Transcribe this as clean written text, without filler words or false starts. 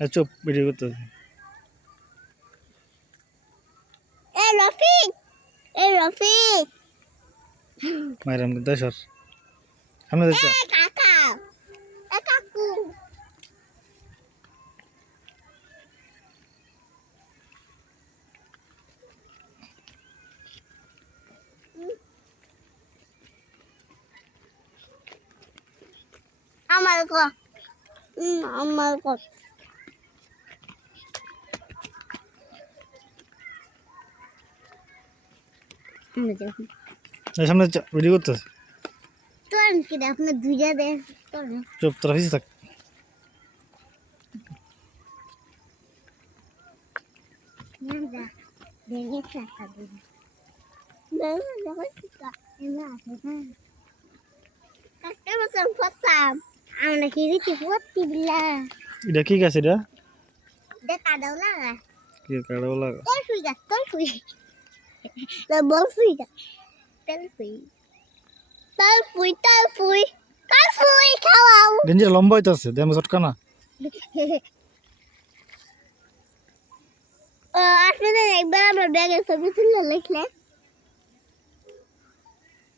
চুপ ভিডিও করতেছি। রফিক রফিক মাইরাম দেশর সামনে দেখছো কাকা কাকু আমার কো আমার কো সামনে ভিডিও করতেছি। তোর কি রে আপনার দুইটা দে তোর চুপ তোরা পিছিয়ে থাক। না যা দেখে টাকা দিবি দেখো দেখো টাকা এমন আছে না কাকে মতন ফতাম আমরা কি দিতে ফতি বিলা এটা কি গাছ এটা? দেখা দাও লাগা কি কাড়াও লাগা? তোর ফুই গা তোর ফুই না বল ফুই গা তোর ফুই তোর ফুই তোর ফুই তোর ফুই খাওয়াও ডেঞ্জার লম্বা হইতাছে দেম চটকা না। আপনাদের একবার আমার ব্যাগের ছবি তুলে লিখলেন